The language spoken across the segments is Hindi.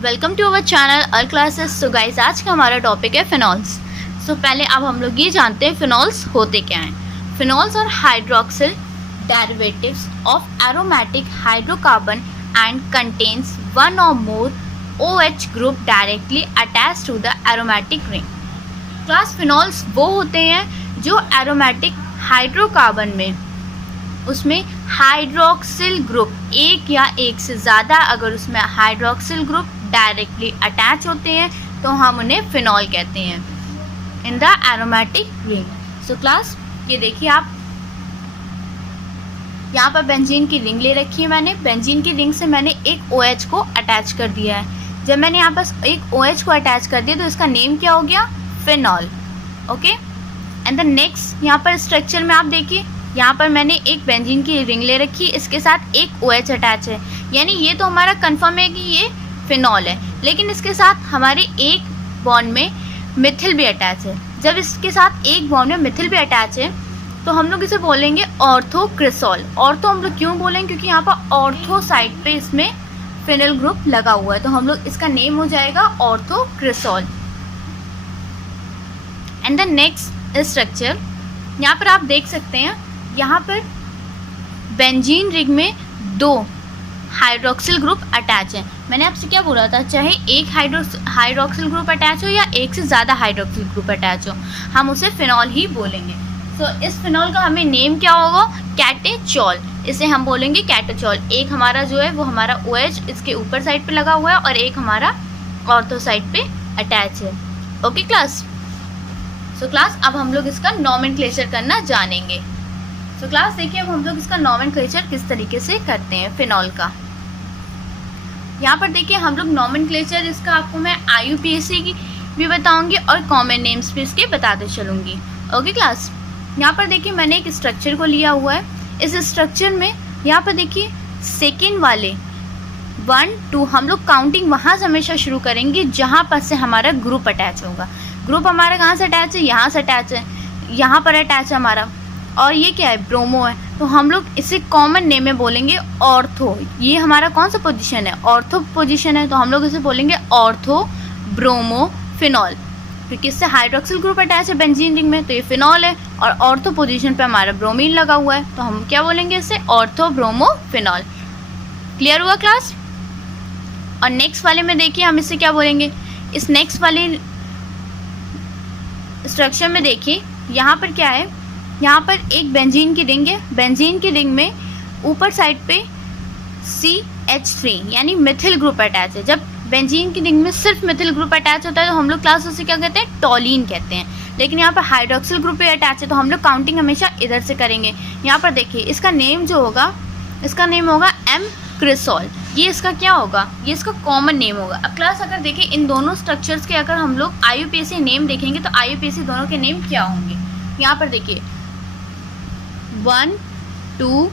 Welcome to our channel all classes. So guys, आज का हमारा टॉपिक है फिनॉल्स। सो पहले अब हम लोग ये जानते हैं फिनॉल्स होते क्या हैं। Phenols are hydroxyl derivatives of aromatic hydrocarbon and contains one और more OH group directly attach to the aromatic ring. Class phenols वो होते हैं जो एरोमेटिक हाइड्रोकार्बन में उसमें हाइड्रोक्सिल ग्रुप एक या एक से ज़्यादा अगर उसमें हाइड्रोक्सिल ग्रुप डायरेक्टली अटैच होते हैं तो हम उन्हें फिनॉल कहते हैं in the aromatic ring. So class ये देखिए, आप यहाँ पर बेंजीन की रिंग ले रखी है। मैंने बेंजीन की रिंग से मैंने एक OH को अटैच कर दिया है। जब मैंने यहाँ पर एक OH को अटैच कर दिया तो इसका नेम क्या हो गया? Phenol. Okay, and the next यहाँ पर स्ट्रक्चर में आप देखिए, यहाँ पर मैंने एक बेंजीन की रिंग ले रखी है, इसके साथ एक OH अटैच है, यानी ये तो हमारा कंफर्म है कि ये फिनॉल है। लेकिन इसके साथ हमारे एक बॉन्ड में मिथिल भी अटैच है। जब इसके साथ एक बॉन्ड में मिथिल भी अटैच है तो हम लोग इसे बोलेंगे ऑर्थोक्रिसॉल। ऑर्थो हम लोग क्यों बोलेंगे? क्योंकि यहाँ पर ऑर्थो साइड पे इसमें फिनल ग्रुप लगा हुआ है, तो हम लोग इसका नेम हो जाएगा ऑर्थोक्रिसॉल। एंड द नेक्स्ट स्ट्रक्चर यहाँ पर आप देख सकते हैं, यहाँ पर बेंजीन रिंग में दो हाइड्रोक्सिल ग्रुप अटैच है। मैंने आपसे क्या बोला था, चाहे एक हाइड्रोक्सिल ग्रुप अटैच हो या एक से ज़्यादा हाइड्रोक्सिल ग्रुप अटैच हो, हम उसे फिनॉल ही बोलेंगे। तो इस फिनॉल का हमें नेम क्या होगा? कैटेचॉल। इसे हम बोलेंगे कैटेचॉल। एक हमारा जो है वो हमारा OH इसके ऊपर साइड पे लगा हुआ है और एक हमारा ऑर्थो साइड पे अटैच है। Okay class. सो क्लास अब हम लोग इसका नॉमेनक्लेचर करना जानेंगे। तो क्लास देखिए, अब हम लोग इसका नॉमेनक्लेचर किस तरीके से करते हैं फिनॉल का। यहाँ पर देखिए, हम लोग नॉमेनक्लेचर इसका आपको मैं IUPAC की भी बताऊंगी और कॉमन नेम्स भी इसके बताते चलूँगी। ओके क्लास, यहाँ पर देखिए मैंने एक स्ट्रक्चर को लिया हुआ है। इस स्ट्रक्चर में यहाँ पर देखिए सेकेंड वाले 1 2 हम लोग काउंटिंग वहाँ से हमेशा शुरू करेंगे जहाँ पर से हमारा ग्रुप अटैच होगा। ग्रुप हमारा कहाँ से अटैच है? यहाँ से अटैच है, यहाँ पर अटैच है हमारा, और ये क्या है? ब्रोमो है। तो हम लोग इसे कॉमन नेम में बोलेंगे ऑर्थो। ये हमारा कौन सा पोजीशन है? ऑर्थो पोजीशन है, तो हम लोग इसे बोलेंगे ऑर्थो ब्रोमो फिनॉल, क्योंकि इससे हाइड्रोक्सिल ग्रुप अटैच है बेंजीन रिंग में, तो ये फिनॉल है। और ऑर्थो पोजीशन पे हमारा ब्रोमीन लगा हुआ है, तो हम क्या बोलेंगे इसे? Ortho bromo phenol. क्लियर हुआ क्लास? और नेक्स्ट वाले में देखिए हम इसे क्या बोलेंगे? इस नेक्स्ट वाले स्ट्रक्चर में देखिए, यहाँ पर क्या है? यहाँ पर एक बेंजीन की रिंग है। बेंजीन की रिंग में ऊपर साइड पे CH3 यानी मिथिल ग्रुप अटैच है। जब बेंजीन की रिंग में सिर्फ मिथिल ग्रुप अटैच होता है तो हम लोग क्लास उसे क्या कहते हैं? टॉलीन कहते हैं। लेकिन यहाँ पर हाइड्रोक्सिल ग्रुप पे अटैच है तो हम लोग काउंटिंग हमेशा इधर से करेंगे। यहाँ पर देखिए, इसका नेम जो होगा, इसका नेम होगा M-क्रिसॉल। ये इसका क्या होगा? ये इसका कॉमन नेम होगा। अब क्लास अगर देखिए इन दोनों स्ट्रक्चर्स के अगर हम लोग IUPAC नेम देखेंगे तो IUPAC दोनों के नेम क्या होंगे? यहाँ पर देखिए 1 2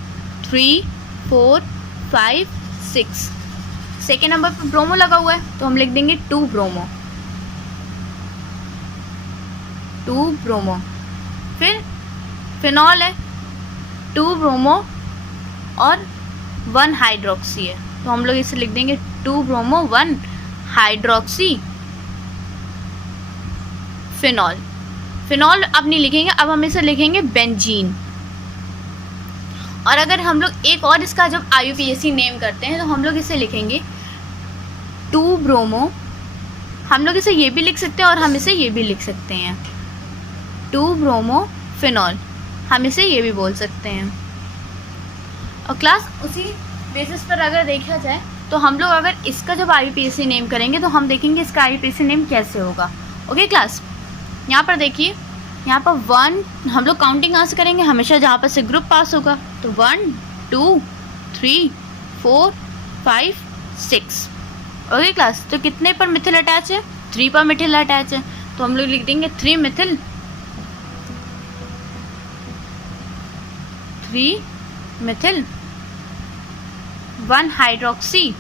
3 4 5 6, सेकेंड नंबर पर ब्रोमो लगा हुआ है तो हम लिख देंगे 2 ब्रोमो, 2 ब्रोमो। फिर फिनॉल है 2 ब्रोमो और 1 हाइड्रोक्सी है, तो हम लोग इसे लिख देंगे 2 ब्रोमो 1 हाइड्रोक्सी फिनॉल। फिनॉल अब नहीं लिखेंगे, अब हम इसे लिखेंगे बेंजीन। और अगर हम लोग एक और इसका जब IUPAC नेम करते हैं तो हम लोग इसे लिखेंगे 2 ब्रोमो। हम लोग इसे ये भी लिख सकते हैं और हम इसे ये भी लिख सकते हैं 2 ब्रोमो फिनॉल, हम इसे ये भी बोल सकते हैं। और क्लास उसी बेसिस पर अगर देखा जाए तो हम लोग अगर इसका जब IUPAC नेम करेंगे तो हम देखेंगे इसका IUPAC नेम कैसे होगा। ओके क्लास, यहाँ पर देखिए, यहाँ पर 1 हम लोग काउंटिंग कहाँ से करेंगे? हमेशा जहाँ पर से ग्रुप पास होगा, तो 1 2 3 4 5 6। ओके क्लास, तो कितने पर मिथिल अटैच है? 3 पर मिथिल अटैच है, तो हम लोग लिख देंगे 3 मिथिल, 3 मिथिल 1 हाइड्रोक्सी,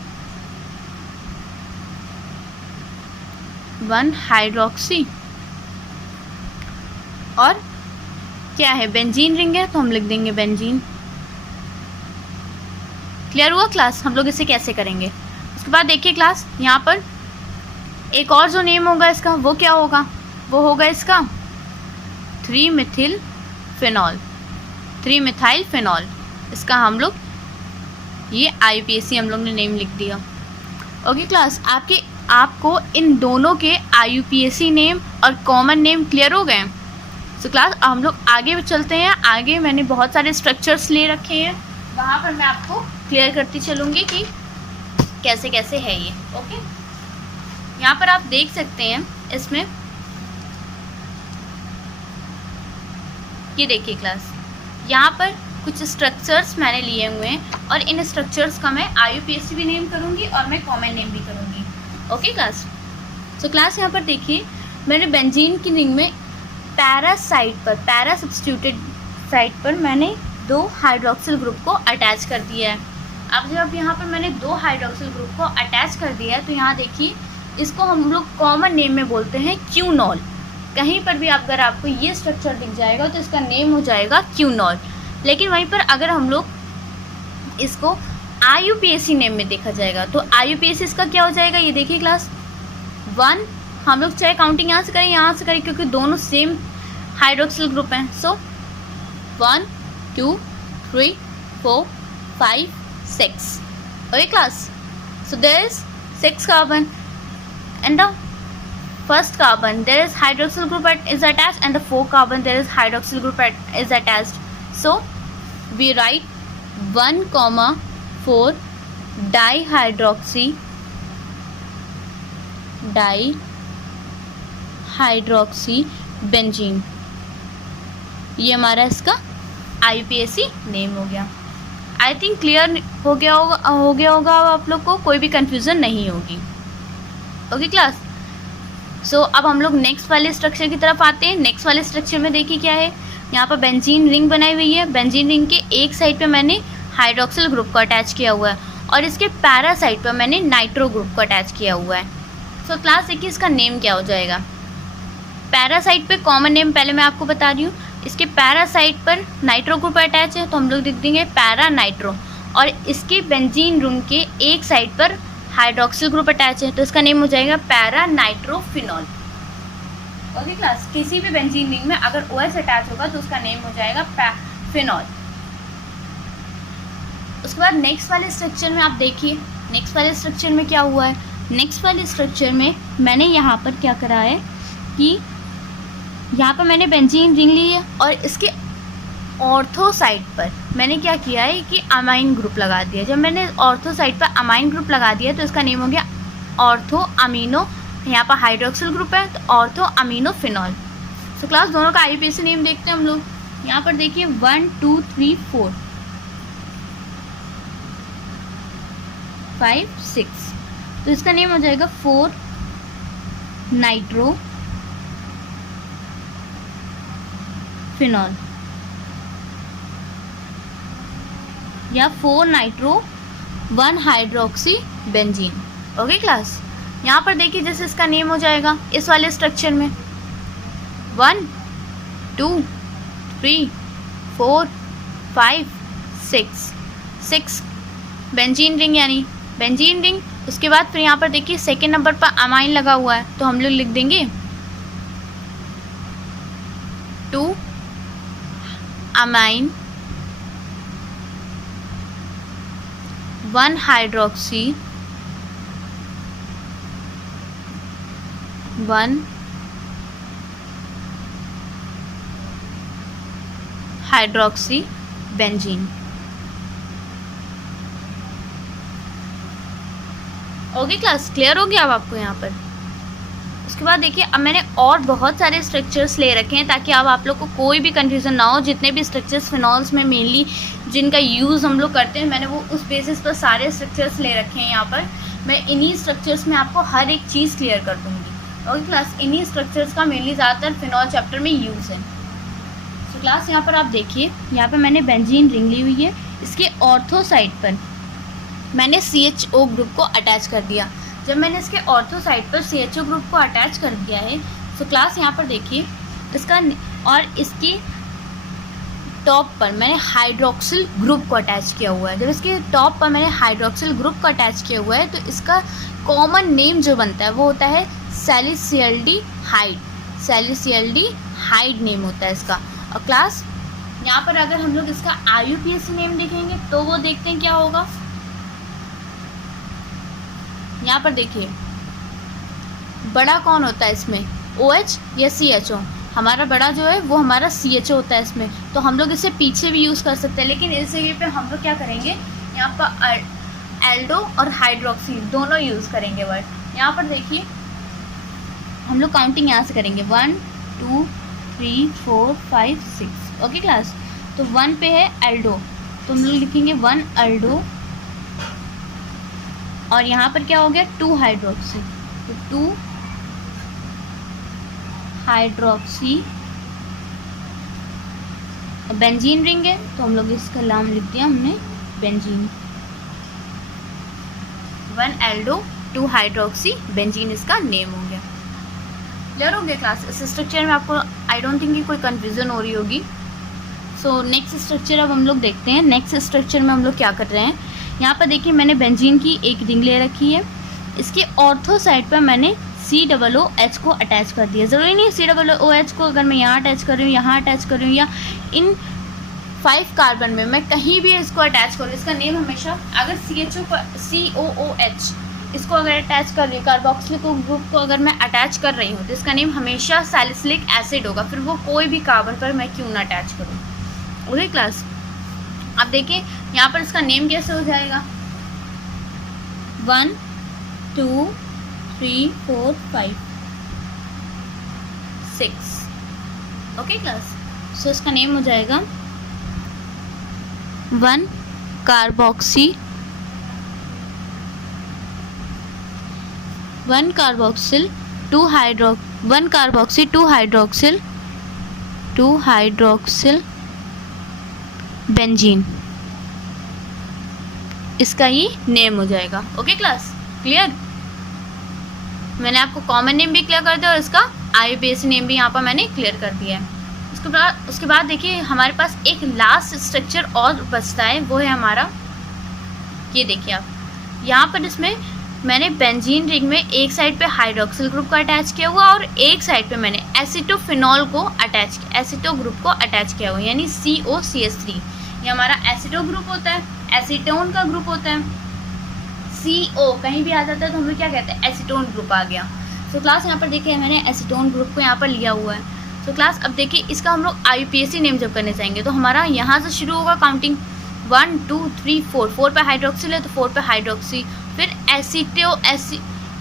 1 हाइड्रोक्सी। और क्या है? बेंजीन रिंग है तो हम लिख देंगे बेंजीन। क्लियर हुआ क्लास? हम लोग इसे कैसे करेंगे? उसके बाद देखिए क्लास, यहाँ पर एक और जो नेम होगा इसका वो क्या होगा, वो होगा इसका 3-मिथिल फिनॉल, 3-मिथाइल फिनॉल। इसका हम लोग ये IUPAC हम लोग ने नेम लिख दिया। ओके क्लास, आपको इन दोनों के IUPAC नेम और कॉमन नेम क्लियर हो गए। सो क्लास हम लोग आगे चलते हैं। आगे मैंने बहुत सारे स्ट्रक्चर्स ले रखे हैं, वहाँ पर मैं आपको क्लियर करती चलूँगी कि कैसे कैसे है ये। ओके, यहाँ पर आप देख सकते हैं इसमें, ये देखिए क्लास, यहाँ पर कुछ स्ट्रक्चर्स मैंने लिए हुए हैं और इन स्ट्रक्चर्स का मैं IUPAC भी नेम करूँगी और मैं कॉमन नेम भी करूँगी। ओके क्लास, सो क्लास यहाँ पर देखिए मैंने बेंजीन की रिंग में पैरा सब्स्टिट्यूटेड साइड पर मैंने 2 हाइड्रोक्सिल ग्रुप को अटैच कर दिया है। अब जब यहाँ पर मैंने 2 हाइड्रोक्सिल ग्रुप को अटैच कर दिया है तो यहाँ देखिए इसको हम लोग कॉमन नेम में बोलते हैं क्यूनॉल। कहीं पर भी अगर आपको ये स्ट्रक्चर दिख जाएगा तो इसका नेम हो जाएगा क्यूनॉल। लेकिन वहीं पर अगर हम लोग इसको IUPAC नेम में देखा जाएगा तो IUPAC इसका क्या हो जाएगा, ये देखिए क्लास 1, हम लोग चाहे काउंटिंग यहाँ से करें यहाँ से करें क्योंकि दोनों सेम हाइड्रोक्सिल ग्रुप हैं। So 1 2 3 4 5 6। Okay class, so there is 6 carbon and the first carbon there is hydroxyl group is attached and the 4 carbon there is hydroxyl group is attached. So we write 1,4 dihydroxy benzene। ये हमारा इसका IUPAC नेम हो गया। आई थिंक क्लियर हो गया होगा आप लोग को, कोई भी कंफ्यूजन नहीं होगी। ओके क्लास, सो अब हम लोग नेक्स्ट वाले स्ट्रक्चर की तरफ आते हैं। नेक्स्ट वाले स्ट्रक्चर में देखिए क्या है, यहाँ पर बेंजीन रिंग बनाई हुई है। बेंजीन रिंग के एक साइड पे मैंने हाइड्रोक्सिल ग्रुप को अटैच किया हुआ है और इसके पैरा साइड पर मैंने नाइट्रो ग्रुप को अटैच किया हुआ है। सो क्लास देखिए इसका नेम क्या हो जाएगा। पैरा साइड पे कॉमन नेम पहले मैं आपको बता रही हूँ, इसके पैरा साइड पर नाइट्रो ग्रुप अटैच है तो हम लोग लिख देंगे पैरा नाइट्रो, और इसके बेंजीन रिंग के एक साइड पर हाइड्रोक्सिल ग्रुप अटैच है तो इसका नेम हो जाएगा पैरा नाइट्रोफिनॉल। ओके क्लास, किसी भी बेंजीन रिंग में अगर OH अटैच होगा तो उसका नेम हो जाएगा फिनॉल। उसके बाद नेक्स्ट वाले स्ट्रक्चर में आप देखिए, नेक्स्ट वाले स्ट्रक्चर में क्या हुआ है। नेक्स्ट वाले स्ट्रक्चर में मैंने यहाँ पर क्या करा है कि यहाँ पर मैंने बेंजीन रिंग ली है और इसके ऑर्थो साइड पर मैंने क्या किया है कि अमाइन ग्रुप लगा दिया। जब मैंने ऑर्थो साइड पर अमाइन ग्रुप लगा दिया तो इसका नेम हो गया ऑर्थो अमीनो। यहाँ पर हाइड्रोक्सिल ग्रुप है तो ortho amino phenol. So class दोनों का IUPAC नेम देखते हैं हम लोग। यहाँ पर देखिए 1 2 3 4 5 6 तो इसका नेम हो जाएगा 4 नाइट्रो फिनॉल या 4 nitro 1 hydroxy benzene. Okay class, यहाँ पर देखिए जैसे इसका नेम हो जाएगा इस वाले स्ट्रक्चर में 1 2 3 4 5 6 बेंजीन रिंग यानी बेंजीन रिंग। उसके बाद फिर यहाँ पर देखिए सेकेंड नंबर पर अमाइन लगा हुआ है तो हम लोग लिख देंगे 2 amine 1 hydroxy 1 hydroxy benzene. Okay class, clear हो गया अब आपको यहाँ पर। उसके बाद देखिए अब मैंने और बहुत सारे स्ट्रक्चर्स ले रखे हैं ताकि अब आप लोग को कोई भी कंफ्यूजन ना हो। जितने भी स्ट्रक्चर्स फिनॉल्स में मेनली जिनका यूज़ हम लोग करते हैं मैंने वो उस बेसिस पर सारे स्ट्रक्चर्स ले रखे हैं। यहाँ पर मैं इन्हीं स्ट्रक्चर्स में आपको हर एक चीज़ क्लियर कर दूँगी। ओके क्लास, इन्हीं स्ट्रक्चर्स का मेनली ज़्यादातर फिनॉल चैप्टर में यूज़ है। तो क्लास यहाँ पर आप देखिए, यहाँ पर मैंने बेंजीन रिंग ली हुई है, इसके ऑर्थो साइड पर मैंने CHO ग्रुप को अटैच कर दिया। जब मैंने इसके ऑर्थो साइड पर CHO ग्रुप को अटैच कर दिया है तो क्लास यहाँ पर देखिए इसका और इसकी टॉप पर मैंने हाइड्रोक्सिल ग्रुप को अटैच किया हुआ है। जब इसके टॉप पर मैंने हाइड्रोक्सिल ग्रुप को अटैच किया हुआ है तो इसका कॉमन नेम जो बनता है वो होता है सैलिसिल्डिहाइड, सैलिसिल्डिहाइड नेम होता है इसका। और क्लास यहाँ पर अगर हम लोग इसका IUPAC नेम देखेंगे तो वो देखते हैं क्या होगा। यहाँ पर देखिए बड़ा कौन होता है इसमें, OH या CHO। हमारा बड़ा जो है वो हमारा CHO होता है इसमें, तो हम लोग इसे पीछे भी यूज़ कर सकते हैं, लेकिन इस जगह पे हम लोग क्या करेंगे, यहाँ पर एल्डो और हाइड्रोक्सी दोनों यूज़ करेंगे वर्ड। यहाँ पर देखिए हम लोग काउंटिंग यहाँ से करेंगे 1 2 3 4 5 6। ओके क्लास, तो 1 पे है एल्डो, तो हम लोग लिखेंगे 1 एल्डो। और यहाँ पर क्या हो गया 2 हाइड्रोक्सी, तो 2 हाइड्रोक्सी। बेंजीन रिंग है तो हम लोग इसका नाम लिख दिया हमने बेंजीन। 1 एल्डो 2 हाइड्रोक्सी बेंजीन इसका नेम हो गया। क्लियर हो गया क्लास। इस स्ट्रक्चर में आपको आई डोंट थिंक कि कोई कन्फ्यूज़न हो रही होगी। सो नेक्स्ट स्ट्रक्चर अब हम लोग देखते हैं। नेक्स्ट स्ट्रक्चर में हम लोग क्या कर रहे हैं, यहाँ पर देखिए मैंने बेंजीन की एक रिंग ले रखी है, इसके ऑर्थो साइड पर मैंने COOH को अटैच कर दिया। ज़रूरी नहीं COOH को अगर मैं यहाँ अटैच कर रही हूँ, यहाँ अटैच कर रही हूँ, या इन 5 कार्बन में मैं कहीं भी इसको अटैच करूँ, इसका नेम हमेशा, अगर COOH इसको अगर अटैच कर रही हूँ, कार्बोक्सिलिक ग्रुप को अगर मैं अटैच कर रही हूँ, तो इसका नेम हमेशा सैलिसिलिक एसिड होगा, फिर वो कोई भी कार्बन पर मैं क्यों ना अटैच करूँ। ओके क्लास, अब देखिए यहाँ पर इसका नेम कैसे हो जाएगा, 1 2 3 4 5 6। ओके क्लास, सो इसका नेम हो जाएगा 1 कार्बोक्सी 1 कार्बोक्सिल 2 हाइड्रोक्सिल बेंजीन, इसका ही नेम हो जाएगा। Okay class, clear. मैंने आपको कॉमन नेम भी क्लियर कर दिया और इसका IUPAC नेम भी यहाँ पर मैंने क्लियर कर दिया है। उसके बाद देखिए हमारे पास एक लास्ट स्ट्रक्चर और बचता है, वो है हमारा, ये देखिए आप यहाँ पर इसमें मैंने बेंजीन रिंग में एक साइड पे हाइड्रोक्सिल ग्रुप को अटैच किया हुआ और एक साइड पे मैंने एसिटोफिनॉल को अटैच, एसिटो ग्रुप को अटैच किया हुआ, यानी COCH3। ये हमारा एसिटो ग्रुप होता है, एसीटोन का ग्रुप होता है। CO कहीं भी आ जाता है तो हम लोग क्या कहते हैं, एसीटोन ग्रुप आ गया। सो क्लास यहाँ पर देखिए मैंने एसीटोन ग्रुप को यहाँ पर लिया हुआ है। सो क्लास अब देखिए इसका हम लोग IUPAC नेम जब करने चाहेंगे तो हमारा यहाँ से शुरू होगा काउंटिंग 1 2 3 4। 4 पे हाइड्रोक्सिल है तो 4 पे हाइड्रोक्सी, फिर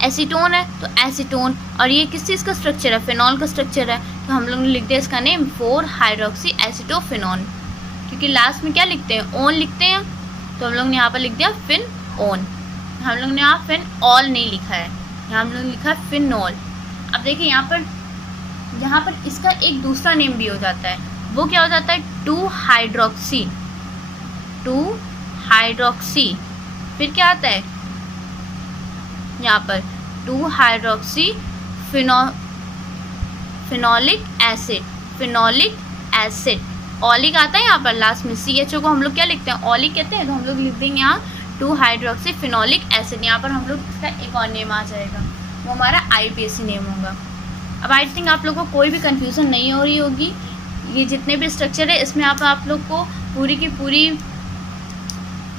एसीटोन है तो एसीटोन, और ये किस चीज़ का स्ट्रक्चर है, फिनॉल का स्ट्रक्चर है, तो हम लोग ने लिख दिया इसका नेम 4 हाइड्रोक्सी एसीटोफिनॉन, क्योंकि लास्ट में क्या लिखते हैं, ओन लिखते हैं, तो हम लोग ने यहाँ पर लिख दिया फिन ओन। हम लोग ने यहाँ फिन ऑल नहीं लिखा है, यहाँ हम लोग ने लिखा है फिनॉल। अब देखिए यहाँ पर इसका एक दूसरा नेम भी हो जाता है, वो क्या हो जाता है 2 हाइड्रोक्सी, फिर क्या आता है यहाँ पर 2 हाइड्रोक्सी फिनोलिक एसिड, ऑलिक आता है यहाँ पर लास्ट में, CHO को हम लोग क्या लिखते हैं, ऑलिक कहते हैं, तो हम लोग लिख देंगे यहाँ 2 हाइड्रोक्सी फिनोलिक एसिड। यहाँ पर हम लोग इसका एक और नेम आ जाएगा, वो हमारा IUPAC नेम होगा। अब आई थिंक आप लोगों को कोई भी कंफ्यूजन नहीं हो रही होगी। ये जितने भी स्ट्रक्चर है इसमें आप लोग को पूरी की पूरी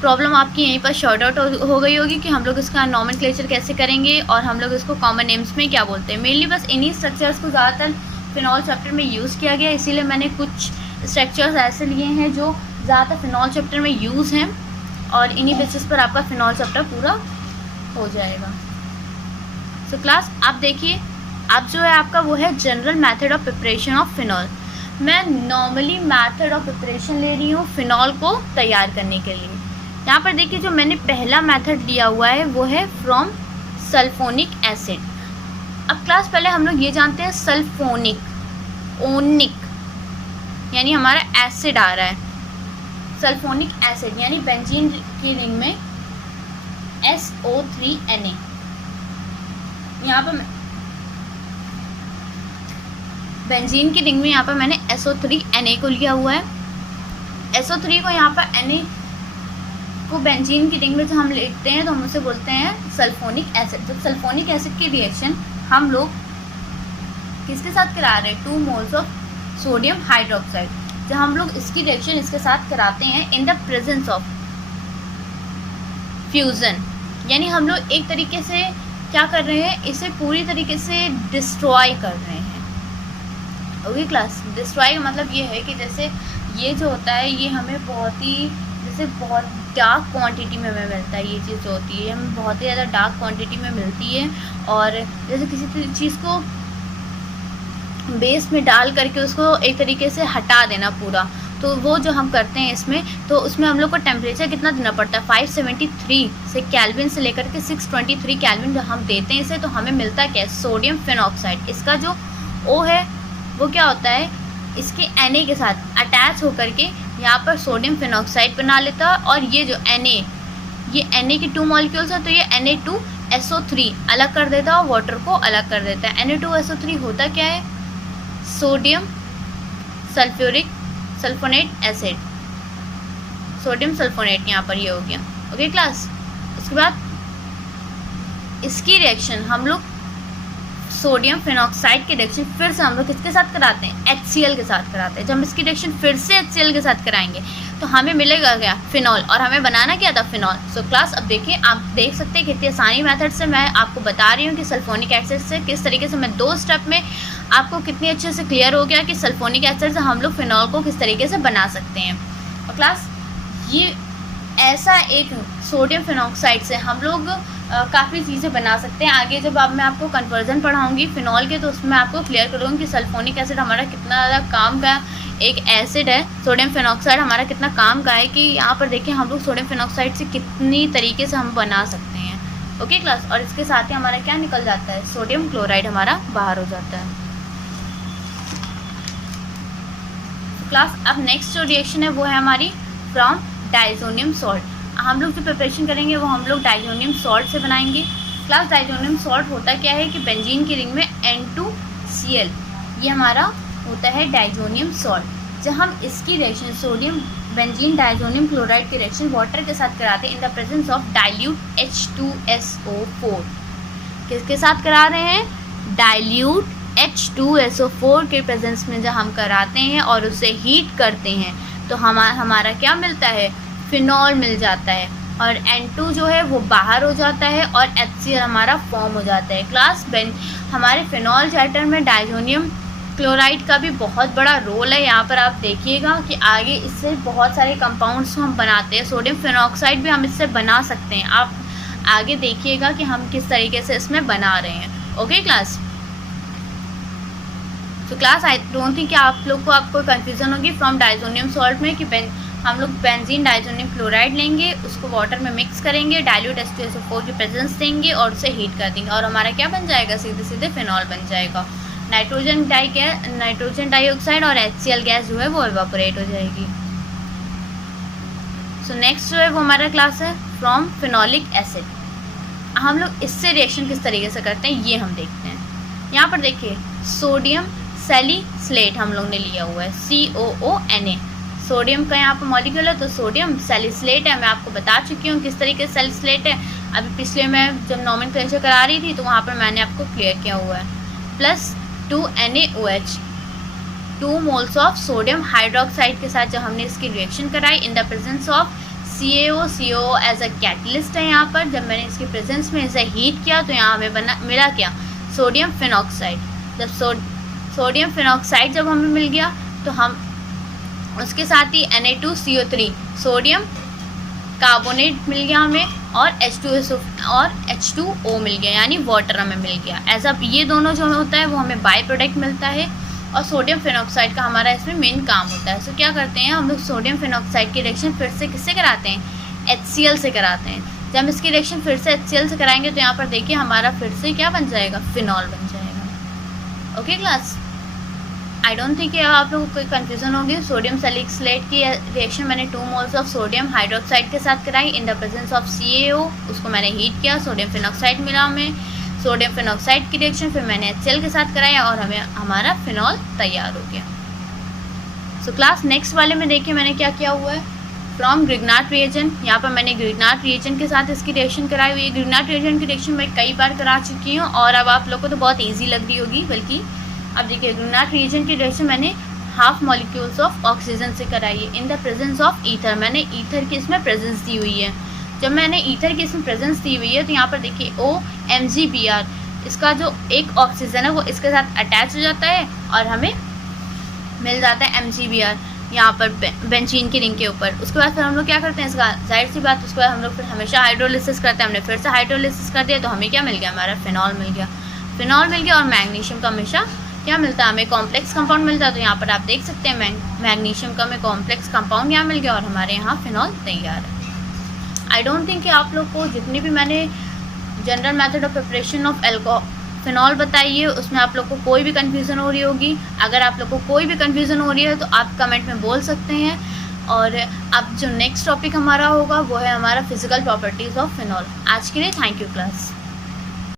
प्रॉब्लम आपकी यहीं पर शॉर्ट आउट हो गई होगी कि हम लोग इसका नॉमेनक्लेचर कैसे करेंगे और हम लोग इसको कॉमन नेम्स में क्या बोलते हैं। मेनली बस इन्हीं स्ट्रक्चर्स को ज़्यादातर फिनॉल चैप्टर में यूज़ किया गया, इसीलिए मैंने कुछ स्ट्रक्चर्स ऐसे लिए हैं जो ज़्यादातर फिनॉल चैप्टर में यूज़ हैं, और इन्हीं बेसिस पर आपका फिनॉल चैप्टर पूरा हो जाएगा। सो क्लास आप देखिए, अब जो है आपका वो है general method of preparation of phenol. मैं नॉर्मली मेथड ऑफ प्रिपरेशन ले रही हूँ फिनॉल को तैयार करने के लिए। यहाँ पर देखिए जो मैंने पहला मेथड लिया हुआ है वो है फ्रॉम सल्फोनिक एसिड। अब क्लास पहले हम लोग ये जानते हैं सल्फोनिक, ओनिक यानी हमारा एसिड आ रहा है, सल्फोनिक एसिड यानी बेंजीन की रिंग में SO3Na। यहाँ पर बेंजीन की रिंग में यहाँ पर मैंने SO3Na को लिया हुआ है। SO3 को यहाँ पर Na को बेंजीन की रिंग में जो हम लिखते हैं तो हम उसे बोलते हैं सल्फोनिक एसिड। तो सल्फोनिक एसिड की रिएक्शन हम लोग किसके साथ करा रहे हैं, 2 मोल्स ऑफ सोडियम हाइड्रोक्साइड। जब हम लोग इसकी रिएक्शन इसके साथ कराते हैं इन द प्रेजेंस ऑफ फ्यूज़न, यानी हम लोग एक तरीके से क्या कर रहे हैं, इसे पूरी तरीके से डिस्ट्रॉय कर रहे हैं। ओके क्लास, डिस्ट्रॉय का मतलब ये है कि जैसे ये जो होता है ये हमें बहुत ही जैसे बहुत डार्क क्वांटिटी में हमें मिलता है, ये चीज़ जो होती है हमें बहुत ही ज़्यादा डार्क क्वांटिटी में मिलती है। और जैसे किसी चीज़ को बेस में डाल करके उसको एक तरीके से हटा देना पूरा, तो वो जो हम करते हैं इसमें, तो उसमें हम लोग को टेम्परेचर कितना देना पड़ता है, 573 से केल्विन से लेकर के 623 केल्विन जो हम देते हैं इसे, तो हमें मिलता क्या है, सोडियम फिनॉक्साइड। इसका जो O है वो क्या होता है, इसके Na के साथ अटैच होकर के यहाँ पर सोडियम फिनॉक्साइड बना लेता है। और ये जो Na, ये Na के 2 मॉलिक्यूल्स हैं, तो ये Na2SO3 अलग कर देता है और वाटर को अलग कर देता है। Na2SO3 होता क्या है, sodium sulphonate acid, sodium sulphonate यहाँ पर ये हो गया। ओके क्लास, उसके बाद इसकी रिएक्शन हम लोग सोडियम फिनॉक्साइड की रिएक्शन फिर से हम लोग किसके साथ कराते हैं, HCl के साथ कराते हैं। जब हम इसकी रिएक्शन फिर से HCl के साथ कराएंगे तो हमें मिलेगा क्या, फिनॉल, और हमें बनाना क्या था, फिनॉल। सो क्लास अब देखिए, आप देख सकते हैं कितनी आसानी मेथड से मैं आपको बता रही हूँ कि सल्फोनिक एसिड से किस तरीके से मैं 2 स्टेप में आपको कितनी अच्छे से क्लियर हो गया कि सल्फोनिक एसिड से हम लोग फिनॉल को किस तरीके से बना सकते हैं। और क्लास ये ऐसा एक सोडियम फिनॉक्साइड से हम लोग काफ़ी चीज़ें बना सकते हैं। आगे जब अब मैं आपको कन्वर्जन पढ़ाऊंगी फिनॉल के, तो उसमें आपको क्लियर करूँगी कि सल्फोनिक एसिड हमारा कितना ज़्यादा काम का एक एसिड है, सोडियम फिनॉक्साइड हमारा कितना काम का है, कि यहाँ पर देखिए हम लोग सोडियम फिनॉक्साइड से कितनी तरीके से हम बना सकते हैं। ओके क्लास, और इसके साथ ही हमारा क्या निकल जाता है, सोडियम क्लोराइड हमारा बाहर हो जाता है। क्लास अब नेक्स्ट जो रिएक्शन है वो है हमारी फ्रॉम डाइजोनियम सॉल्ट। हम लोग जो प्रिपरेशन करेंगे वो हम लोग डाइजोनियम सॉल्ट से बनाएंगे। क्लास डाइजोनियम सॉल्ट होता क्या है कि बेंजीन की रिंग में N2Cl, ये हमारा होता है डाइजोनियम सॉल्ट। जब हम इसकी reaction sodium benzene diazonium chloride की रिएक्शन वाटर के साथ कराते हैं इन the presence of dilute H2SO4, किसके साथ करा रहे हैं, डाइल्यूट H2SO4 के प्रेजेंस में जब हम कराते हैं और उसे हीट करते हैं तो हमारा क्या मिलता है, फिनॉल मिल जाता है, और N2 जो है वो बाहर हो जाता है और HCl हमारा फॉर्म हो जाता है। क्लास हमारे फिनॉल चैप्टर में डाइजोनियम क्लोराइड का भी बहुत बड़ा रोल है। यहाँ पर आप देखिएगा कि आगे इससे बहुत सारे कंपाउंड्स हम बनाते हैं, सोडियम फिनॉक्साइड भी हम इससे बना सकते हैं। आप आगे देखिएगा कि हम किस तरीके से इसमें बना रहे हैं। ओके क्लास, तो क्लास आई डोंट थिंक कि आप लोग को आपको कन्फ्यूज़न होगी फ्रॉम डाइजोनियम सॉल्ट में कि हम लोग बेंजीन डाइजोनियम क्लोराइड लेंगे, उसको वाटर में मिक्स करेंगे, डाइल्यूट H2SO4 की प्रेजेंस देंगे और उसे हीट कर देंगे और हमारा क्या बन जाएगा, सीधे सीधे फिनॉल बन जाएगा। नाइट्रोजन डाइऑक्साइड और HCl गैस जो है वो एवापोरेट हो जाएगी। सो नेक्स्ट जो है वो हमारा क्लास है फ्रॉम फिनोलिक एसिड। हम लोग इससे रिएक्शन किस तरीके से करते हैं ये हम देखते हैं। यहाँ पर देखिए सोडियम सैलिसिलेट हम लोग ने लिया हुआ है, COONA, सोडियम का यहाँ पर मॉलिक्यूल है, तो सोडियम सैलिसिलेट है। मैं आपको बता चुकी हूँ किस तरीके से सैलिसिलेट है, अभी पिछले मैं जब नॉमेनक्लेचर करा रही थी तो वहाँ पर मैंने आपको क्लियर किया हुआ है। Plus 2NaOH, 2 moles of sodium hydroxide के साथ जब हमने इसकी रिएक्शन कराई in the presence of CaO as a catalyst है। यहाँ पर जब मैंने इसके प्रेजेंस में इसे हीट किया तो यहाँ हमें मिला क्या, सोडियम फिनॉक्साइड। जब सोडियम फिनॉक्साइड जब हमें मिल गया तो हम उसके साथ ही Na2CO3 सोडियम कार्बोनेट मिल गया हमें, और H2O मिल गया, यानी वाटर हमें मिल गया। ऐसा ये दोनों जो होता है वो हमें बाय प्रोडक्ट मिलता है, और सोडियम फिनॉक्साइड का हमारा इसमें मेन काम होता है। सो क्या करते हैं हम लोग, सोडियम फिनॉक्साइड की रिएक्शन फिर से किससे कराते हैं, HCl से कराते हैं। जब हम इसकी रिएक्शन फिर से HCl से कराएंगे तो यहाँ पर देखिए हमारा फिर से क्या बन जाएगा, फिनॉल बन जाएगा। Okay class, I don't think आप लोगों को कोई कन्फ्यूजन होगी। सोडियम सैलिसिलेट की रिएक्शन मैंने 2 मोल्स ऑफ सोडियम हाइड्रोक्साइड के साथ कराई in the presence of CaO, उसको मैंने हीट किया, सोडियम फिनॉक्साइड मिला हमें, सोडियम फिनॉक्साइड की रिएक्शन फिर मैंने HCl के साथ कराया और हमें हमारा फिनॉल तैयार हो गया। सो क्लास नेक्स्ट वाले में देखिए मैंने क्या किया हुआ है, फ्रॉम ग्रिग्नार्ड रिएजेंट। यहाँ पर मैंने ग्रिग्नार्ड रिएजेंट के साथ इसकी रिएक्शन कराई हुई है। ग्रिग्नार्ड रिएजेंट की रिएक्शन मैं कई बार करा चुकी हूँ और अब आप लोग को तो बहुत ईजी लग रही होगी। बल्कि अब देखिए, ग्रिग्नार्ड रिएजेंट की रिएक्शन मैंने हाफ मॉलिक्यूल्स ऑफ ऑक्सीजन से कराई है इन द प्रेजेंस ऑफ ईथर। मैंने ईथर की इसमें प्रेजेंस दी हुई है। जब मैंने ईथर की इसमें प्रेजेंस दी हुई है तो यहाँ पर देखिए OMgBr, इसका जो एक ऑक्सीजन है वो इसके साथ अटैच हो जाता है और हमें मिल जाता है MgBr यहाँ पर बेंजीन की रिंग के ऊपर। उसके बाद फिर हम लोग क्या करते हैं, इसका जाहिर सी बात, उसके बाद हम लोग फिर हमेशा हाइड्रोलिसिस करते हैं। हमने फिर से हाइड्रोलिसिस कर दिया तो हमें क्या मिल गया, हमारा फिनॉल मिल गया। फिनॉल मिल गया और मैग्नीशियम का हमेशा क्या मिलता है, हमें कॉम्प्लेक्स कंपाउंड मिलता है। तो यहाँ पर आप देख सकते हैं मैग्नीशियम का हमें कॉम्प्लेक्स कंपाउंड यहाँ मिल गया और हमारे यहाँ फिनॉल तैयार है। आई डोंट थिंक कि आप लोग को जितनी भी मैंने general method of preparation of phenol बताई है उसमें आप लोग को कोई भी कन्फ्यूज़न हो रही होगी। अगर आप लोग को कोई भी कन्फ्यूज़न हो रही है तो आप कमेंट में बोल सकते हैं। और अब जो नेक्स्ट टॉपिक हमारा होगा वो है हमारा फिजिकल प्रॉपर्टीज़ ऑफ फिनॉल। आज के लिए थैंक यू क्लास।